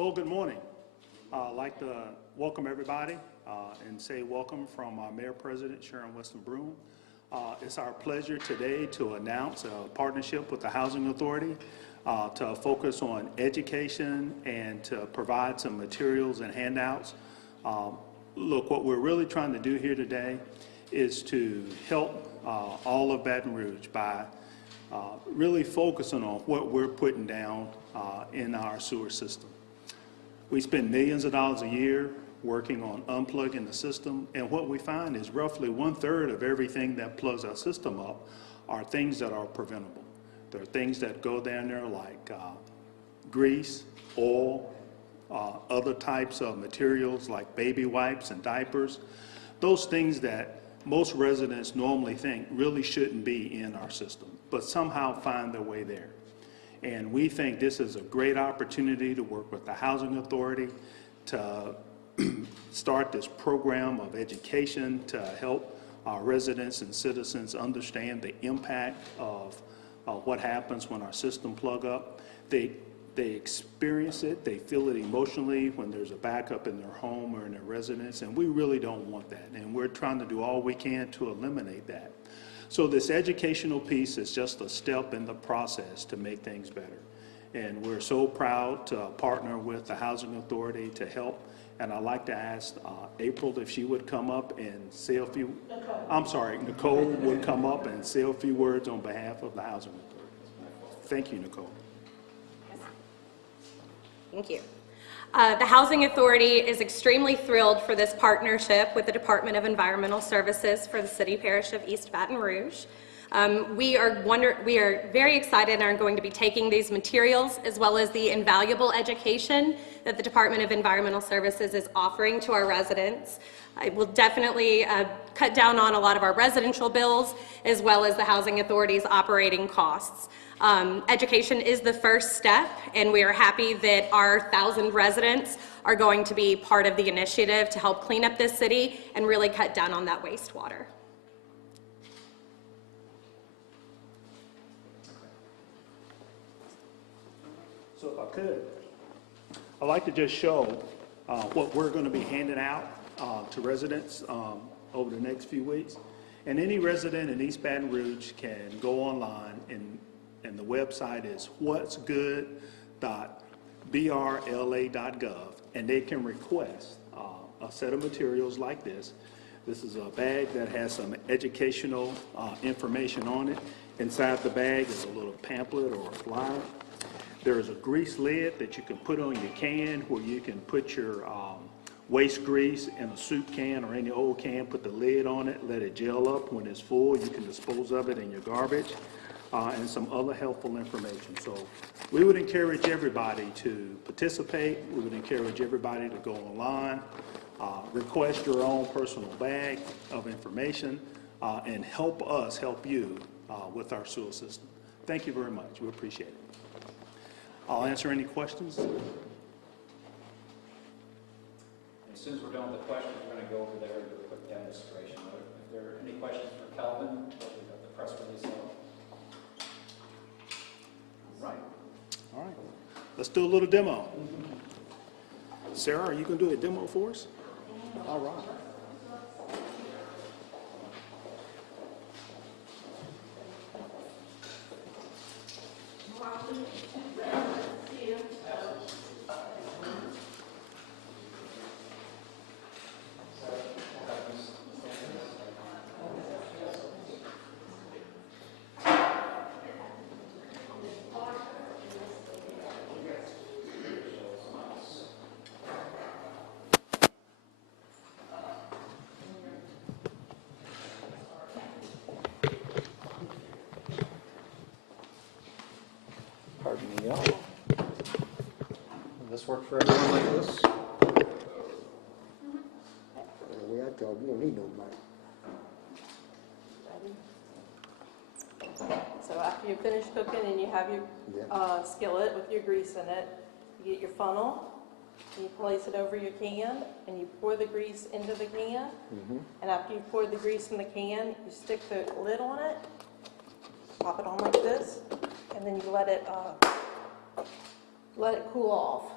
Well, good morning. I'd like to welcome everybody and say welcome from our Mayor President, Sharon Weston Broome. It's our pleasure today to announce a partnership with the Housing Authority to focus on education and to provide some materials and handouts. Look, what we're really trying to do here today is to help all of Baton Rouge by really focusing on what we're putting down in our sewer system. We spend millions of dollars a year working on unplugging the system, and what we find is roughly 1/3 of everything that plugs our system up are things that are preventable. There are things that go down there like grease, oil, other types of materials like baby wipes and diapers, those things that most residents normally think really shouldn't be in our system, but somehow find their way there. And we think this is a great opportunity to work with the Housing Authority to start this program of education to help our residents and citizens understand the impact of what happens when our system plug up. They experience it, they feel it emotionally when there's a backup in their home or in their residence, and we really don't want that. And we're trying to do all we can to eliminate that. So this educational piece is just a step in the process to make things better. And we're so proud to partner with the Housing Authority to help. And I'd like to ask April if she would come up and say a few, Nicole would come up and say a few words on behalf of the Housing Authority. Thank you, Nicole. Thank you. The Housing Authority is extremely thrilled for this partnership with the Department of Environmental Services for the City Parish of East Baton Rouge. We are very excited and are going to be taking these materials as well as the invaluable education that the Department of Environmental Services is offering to our residents. It will definitely cut down on a lot of our residential bills as well as the Housing Authority's operating costs. Education is the first step, and we are happy that our 1,000 residents are going to be part of the initiative to help clean up this city and really cut down on that wastewater. So if I could, I'd like to just show what we're going to be handing out to residents over the next few weeks. And any resident in East Baton Rouge can go online and the website is whatsgood.brla.gov, and they can request a set of materials like this. This is a bag that has some educational information on it. Inside the bag is a little pamphlet or a flyer. There is a grease lid that you can put on your can where you can put your waste grease in a soup can or any old can, put the lid on it, let it gel up. When it's full, you can dispose of it in your garbage. And some other helpful information. So we would encourage everybody to participate. We would encourage everybody to go online, request your own personal bag of information, and help us help you with our sewer system. Thank you very much. We appreciate it. I'll answer any questions. As soon as we're done with the questions, we're going to go over there and do a quick demonstration. If there are any questions for Calvin, we've got the press release on. All right, let's do a little demo. Sarah, are you going to do a demo for us? All right. Pardon me, y'all. This work for everyone like this? The way I talk, you don't need nobody. So after you finish cooking and you have your skillet with your grease in it, you get your funnel, and you place it over your can, and you pour the grease into the can. And after you've poured the grease in the can, you stick the lid on it, pop it on like this, and then you let it cool off.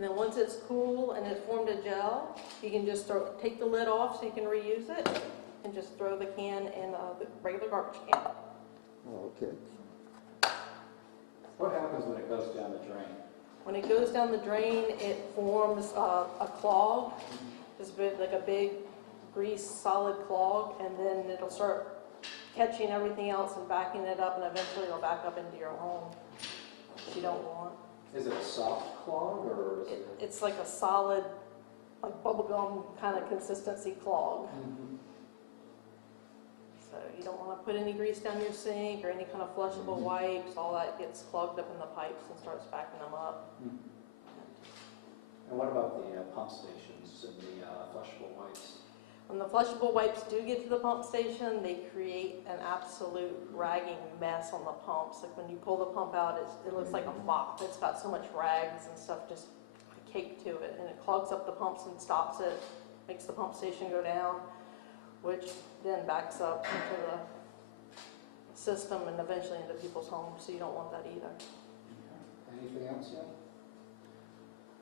And then once it's cool and it's formed a gel, you can just take the lid off so you can reuse it, and just throw the can in the regular garbage can. Oh, okay. What happens when it goes down the drain? When it goes down the drain, it forms a clog, just like a big grease solid clog, and then it'll start catching everything else and backing it up, and eventually it'll back up into your home, which you don't want. Is it a soft clog or is it? It's like a solid, like bubblegum kind of consistency clog. So you don't want to put any grease down your sink or any kind of flushable wipes. All that gets clogged up in the pipes and starts backing them up. And what about the pump stations and the flushable wipes? When the flushable wipes do get to the pump station, they create an absolute ragging mess on the pumps. Like when you pull the pump out, it looks like a mop. It's got so much rags and stuff just caked to it, and it clogs up the pumps and stops it, makes the pump station go down, which then backs up into the system and eventually into people's homes, so you don't want that either. Anything else yet?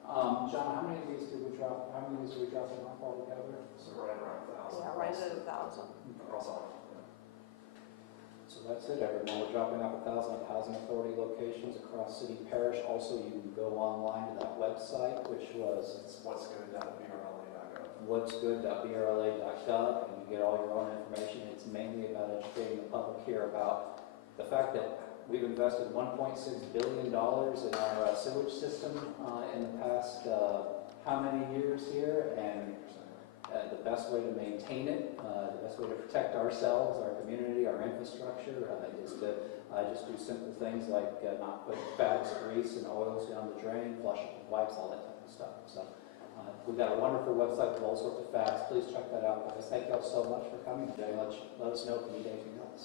John, how many of these did we drop? How many of these are we dropping off altogether? So right around 1,000. Yeah, right at 1,000. Across all, So that's it, everyone. We're dropping off 1,000 at Housing Authority locations across City Parish. Also, you can go online to that website, which was it's what'sgood.brla.gov. what'sgood.brla.gov, and you get all your own information. It's mainly about educating the public here about the fact that we've invested $1.6 billion in our sewage system in the past how many years here, and the best way to maintain it, the best way to protect ourselves, our community, our infrastructure is to just do simple things like not put fats, grease, and oils down the drain, flushable wipes, all that type of stuff. So we've got a wonderful website with all sorts of facts. Please check that out, guys. Thank you all so much for coming today. Let us know if you need anything else.